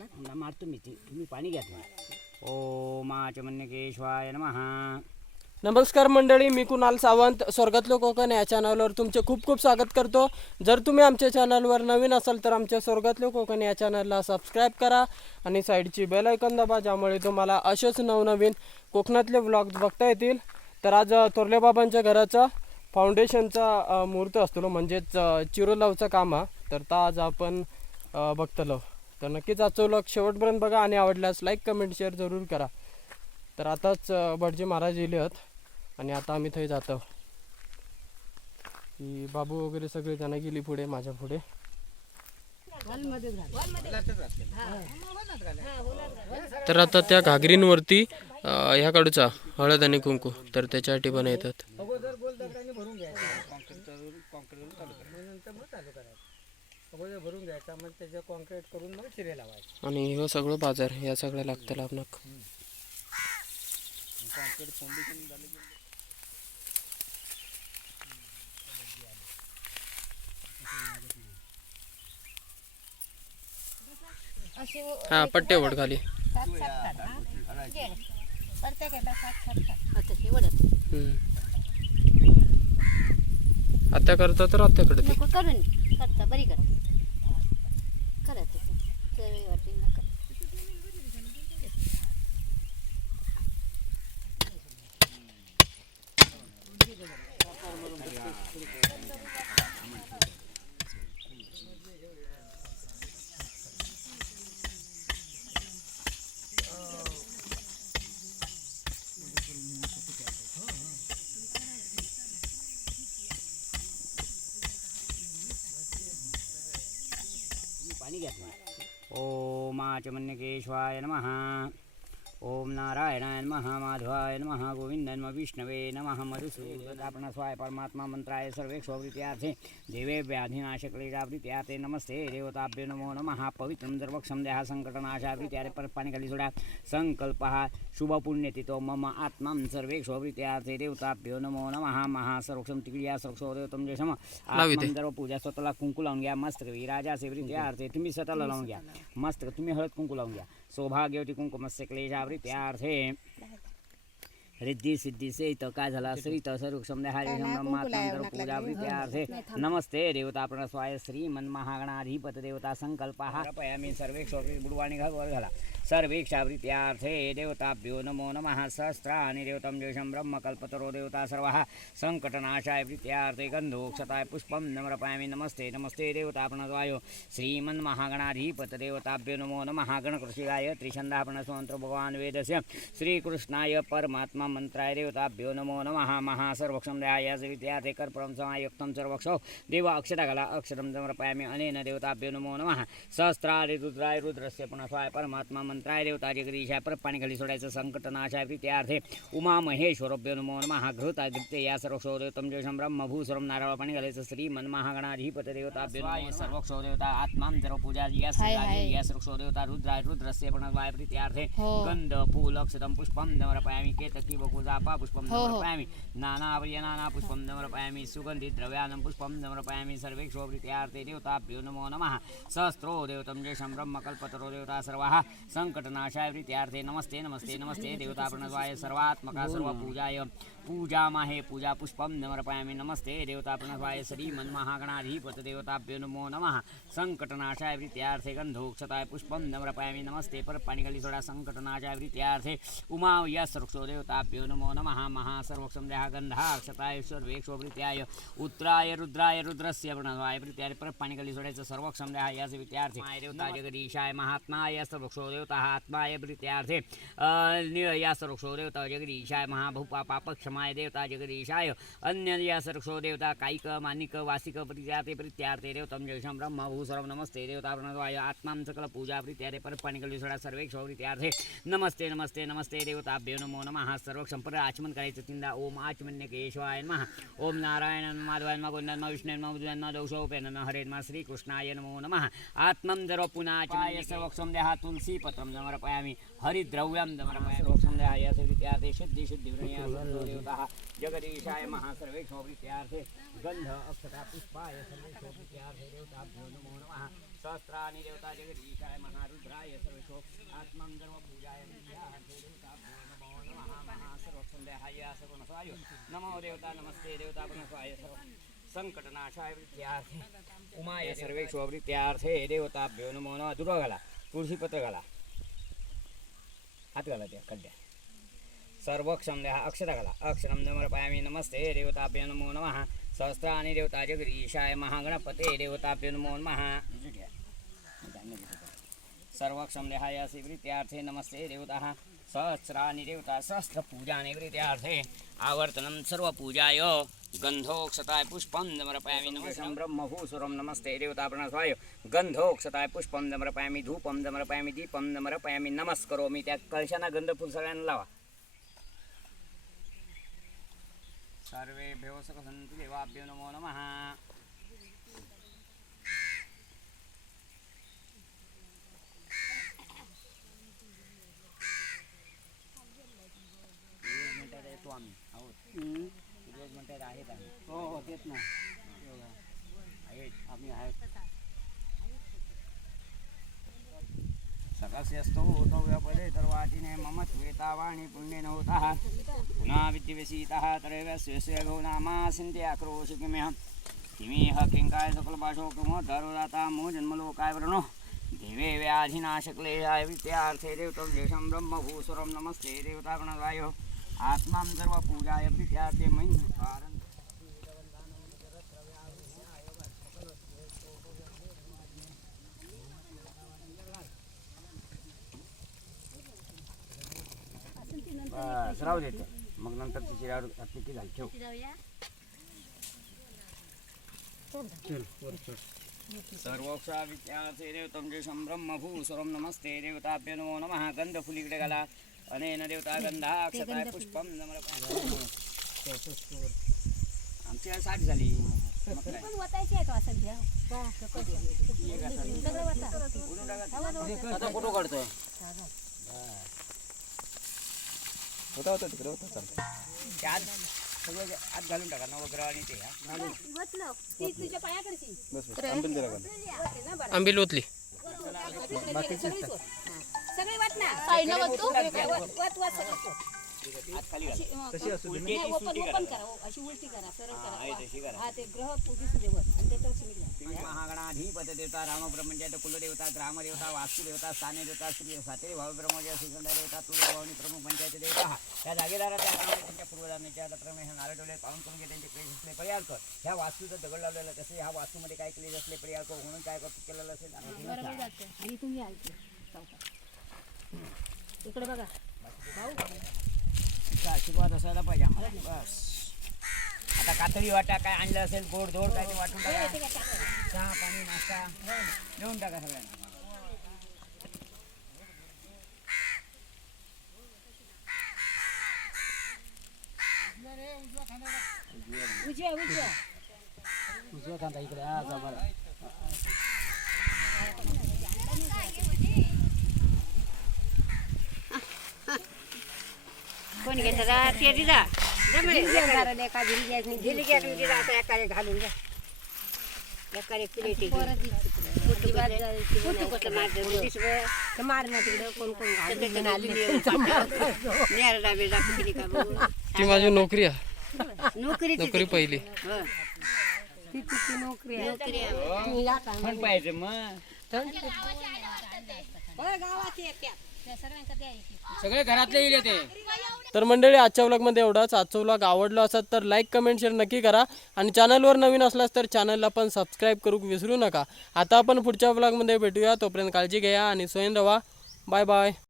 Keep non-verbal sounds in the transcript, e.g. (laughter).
ना? मारतो मी ती. तुम्ही पाणी घ्या तुम्ही. ओम आचमन्यकेश्वाय नमः. नमस्कार मंडळी मी कुणाल सावंत स्वर्गातलो कोकण या चॅनलवर तुमचे खूप खूप स्वागत करतो. जर तुम्ही आमच्या चॅनलवर नवीन असाल तर आमच्या स्वर्गातलो कोकण या चॅनलला सबस्क्राईब करा आणि साईडची बेल ऐकन दाबा ज्यामुळे तुम्हाला असेच नवनवीन कोकणातले व्लॉग्स बघता येतील. तर आज अ, थोरल्या बाबांच्या घराचा फाउंडेशनचा मुहूर्त असतो. म्हणजेच चिरोलावचं काम हा तर ता आज आपण बघतलो. तर नक्कीच आजचं व्लॉग शेवटपर्यंत बघा आणि आवडल्यास लाईक कमेंट शेअर जरूर करा. तर आताच भटजी महाराज येले आहेत आणि आता आम्ही थंय जातो. की बाबू वगैरे सगळे जण गेली पुढे माझ्या पुढे. तर आता त्या घागरींवरती ह्याकडचा हळद आणि कुंकू तर त्याच्यासाठी पण येतात भरून घ्यायचा मग त्याचं कॉन्क्रीट करून मग शिरे लावायचे. आणि हे सगळं बाजार या सगळ्या लागतं आपणाक. अशी हा पट्टे वड खाली. हा. आता हे. आत्या करता तर आत्याकडे ते. नको करून करता बरी कर करा तसं चवी वाटी नका तुम्ही पाणी घ्या तुम्ही ओम आचमन्यकेश्वाय नमः ओम नारायणाय नमः माधवाय नमः गोविंदाय नमः विष्णवे नमः मधुसूदन आपण स्वाय परमात्मा मंत्राय सर्वे क्षोभृत्यार्थे देवे व्याधिनाशक्लेशावृत्यार्थे नमस्ते देवताभ्यो नमो नमः पवित्रं दर्वक्षं देहा सङ्कटनाशावृत्यारे परत पाणी खाली सोडा संकल्पः शुभपुण्यतितो मम आत्मां सर्वे क्षोभृत्यार्थे देवताभ्यो नमो नमः महासर्वक्षं तिक्रिया सर्वक्षो देवतं जशम लावी ते. आत्मं सर्व पूजा स्वतःला कुंकू लावून घ्या मस्त विराजा सेवृत्यार्थे तुम्ही स्वतःला लावून घ्या मस्त तुम्ही हळद कुंकू लावून घ्या सौभाग्यवती कुंकुमस्य क्लेशावृत्यार्थे रिद्धी सिद्धी सेत काय झाला सरित सर्वक्षम हरे ब्रह्मात्मंतर पूजा प्रीत्यार्थे नमस्ते देवता प्रणस्वाय श्री मनमहागणाधिपत देवता संकल्प पयामी सर्वे क्षोत्री गुरुवाणी घावर घाला सर्वे क्षावृत्यार्थे देवताभ्यो नमो नमः। सहस्राणि देवतं द्वेषं ब्रह्मकल्पतरो देवता सर्वः। सङ्कटनाशाय प्रीत्यार्थे गन्धोक्षताय पुष्पं नमरपायामि। नमस्ते नमस्ते देवता प्रणस्वाय श्रीमन्महागणाधिपत देवताभ्यो नमो नमः। गणकृषिगाय त्रिछन्दाः प्रणस्वन्त्र भगवान् वेदस्य। श्रीकृष्णाय परमात्मा मन्त्राय देवताभ्यो नमो नमः। महासर्वक्षं दयाय विद्यार्थे कर्पूरं समायुक्तं सर्वक्षौ। देव अक्षरकला अक्षरं समर्पयामि। अनेन देवताभ्यो नमो नमः। सहस्राय रुद्राय रुद्रस्य पुनस्वाय परमात्मा मंत्राय देवता जगदीशाय परत पाणी खाली सोडायचं संकटनाशाय प्रीत्यार्थे उमा महेश्वरभ्यो नमो नमः घृताय दिप्ते या सर्वक्षौ देवतं जोषं ब्रह्म भूसरं नारायण पाणी घालायचं श्री मनमहागणाधिपत देवताभ्यो नमो सर्वक्षौ देवता आत्मां जर पूजा या हाय. या सर्वक्षौ देवता रुद्राय रुद्रस्य प्रणवाय प्रीत्यार्थे हो. गंध फूल अक्षतं पुष्पं नमरपयामि केतकी पुष्पं हो, हो. नमरपयामि नानावर्य नाना पुष्पं नमरपयामि सुगन्धित द्रव्यानं पुष्पं नमरपयामि सर्वे क्षोभृत्यार्थे देवताभ्यो नमो नमः सहस्रो देवतं जेषं ब्रह्मकल्पतरो देवता सर्वाः प्रीत्यार्थे नमस्ते नमस्ते नमस्ते देवता प्रणवाय सर्वात्मका सर्वपूजाय पूजामहे पूजा पुष्पं नमरपयामि। नमस्ते देवता प्रणवाय श्रीमन्महागणाधिपत देवताभ्यो नमो नमः। सङ्कटनाशाय प्रीत्यार्थे गन्धोक्षताय पुष्पं नमरपयामि। नमस्ते परपाणिकली सोडा सङ्कटनाशाय प्रीत्यार्थे उमा यस वृक्षो देवताभ्यो नमो नमः। महासर्वक्षं देहा गन्धाक्षताय सर्वेक्षोप्रीत्याय उत्तराय रुद्राय रुद्रस्य प्रणवाय प्रीत्याय परपाणिकली सोडायचं सर्वक्षं देहा याच प्रीत्यार्थे माय देवता जगदीशाय महात्माय सर्वक्षो देवता आत्माय प्रीत्यार्थे नि- या सर्वक्षो देवता जगदीशाय महाभूपा पापक्षमाय देवता जगदीशाय अन्य या सर्वक्षो देवता कायिक मानिक वासिक प्रीत्यार्थे प्रीत्यार्थे देवतं जयशं ब्रह्म भूसरं नमस्ते देवता प्रणवाय आत्मां सकल पूजा प्रीत्यार्थे परपाणिकली सोडा सर्वे क्षोप्रीत्यार्थे नमस्ते नमस्ते नमस्ते देवताभ्यो नमो नमः सर्वक्षम पर आचमन करायचं तीनदा ओम आचमन्य केशवाय नमः ओम नारायण नमः माधवाय नमः गोविंदाय नमः विष्णू नमः बुधाय नमः दौशोपे नमः हरे नमः श्रीकृष्णाय नमो नमः आत्मं जरो पुनाचमाय सर्वक्षम देहा तुलसी पत्रं समर्पयामि हरिद्रव्यं दमरमयरोक्षन्ध्यायासवित्यार्थे शुद्धि शुद्धिवृणीयासदेवताः जगदीशाय महासर्वेक्षोभृत्यार्थे गन्ध अक्षता पुष्पाय सर्वेक्षोभृत्यार्थे देवताभ्यो नमो नमः सहस्राणि देवता जगदीशाय महारुद्राय सर्वेषो आत्मं धर्मपूजाय विद्यार्थे देवताभ्यो नमो नमः महासर्वक्षन्ध्याय सर्वनस्वाय नमो देवता नमस्ते देवता पुनस्वाय सर्व संकटनाशाय वृत्त्यार्थे उमाय सर्वेषु अवृत्त्यार्थे देवताभ्यो नमो नमः दुर्वा घाला तुळशीपत्र घाला घाला त्या खड्ड्या सर्वक्षम द्या अक्षरा घाला अक्षरम नमरपायामी नमस्ते देवताभ्यो नमो नमः सहस्राणि देवता जगदीशाय महागणपते देवताभ्यो नमो नमः सर्वक्षम देहायासि वृत्त्यार्थे नमस्ते देवताः सहस्राणि देवता सहस्रपूजानि वृत्त्यार्थे आवर्तनं सर्वपूजाय गन्धोक्षताय पुष्पं समर्पयामि नमस्तं ब्रह्मभूसुरं नमस्ते देवता प्रणस्वाय गन्धोक्षताय पुष्पं समर्पयामि धूपं समर्पयामि दीपं समर्पयामि नमस्करोमि त्या कळशाना गंधफूल सगळ्यांना लावा. सर्वेभ्यो सन्तु देवाभ्यो नमो नमः. आम्ही. आहोत. म्हणतात आहेत आम्ही हो हो तेच ना. आहेत आम्ही आहेत. सकस्यस्तु होतो व्यापदे तर्वाटिने मम श्वेतावाणी पुण्येन होतः. पुनः विद्यवेशीतः त्रैवस्यस्य गो नामा सिन्ते आक्रोश किमेह किमेह किङ्काय सकलभाषो किमो धरोदाता मो जन्मलोकाय वृणो देवे व्याधिनाशक्लेशाय विद्यार्थे देवतं देशं ब्रह्मभूसुरं नमस्ते देवतागणराय आत्मां सर्वपूजाय प्रीत्यार्थे मयि बस राहू देते मग नंतर तिची राहू की झाली ठेव सर्वोक्षा विद्यार्थे संभ्रम देशं सर्व नमस्ते देवताभ्य नमो नमः गन्धफुलिकडे अनेन देवता गंधा अक्षताय पुष्पं नमः आमची आज साठ झाली मग काय? पण वतायचे आहे का सध्या सगळं वता. आता फोटो काढतोय सगळं घालून टाका नवग्रह आणि हा. ती तुझ्या पायाकडची आंबील ओतली सगळे वाट ना. साईडला वत वत वत सगळं. घाला. अशी उलटी करा. सरळ हा, हे तशी करा. हा ते ग्रह आणि त्याच्यावर महागणाधिपत देवता कुलदेवता ग्रामदेवता वास्तुदेवता स्थाने देवता श्री साते भावब्रह्मजय सुगंधा देवता तुळजाभवानी प्रमुख पंचायत देवता. त्या जागेदाराच्या नावाने त्यांच्या पूर्वजांच्या दत्राने हे नारळ ठेवले पाहून करून घे त्यांचे क्लेश असले परिहार कर ह्या वास्तूचं दगड लावलेलं तसे ह्या वास्तूमध्ये काय क्लेश असले परिहार कर म्हणून काय करतो? केलेलं असेल आणि तुम्ही बरोबर इकडे बघा. आशीर्वाद असायला पाहिजे आम्हाला. बस. आता कातळी वाटा काय आणलं असेल गोड धोड काय ते वाटून टाका. चहा पाणी नाश्ता. देऊन टाका सगळ्यांना. उजव्या उजव्या. इकडे. हा जवळ कोण घेतं? रा ते दिला. दिली घ्या दिला आता एकाने घालून घ्या एकाने प्लेटी मार ना तिकडं कोण कोण (laughs) ती माझी नोकरी आहे. नोकरी नोकरी पहिली. नोकरी नोकरी पण पाहिजे मग? सगळे घरातले येईल ते तर मंडळी आजच्या व्लॉगमध्ये एवढाच. आजचा व्लॉग आवडला असेल तर लाईक कमेंट शेअर नक्की करा. आणि चॅनलवर नवीन असलास तर चॅनलला पण सबस्क्राईब करू विसरू नका. आता आपण पुढच्या व्लॉगमध्ये भेटूया. तोपर्यंत काळजी घ्या आणि स्वयं रवा. Bye bye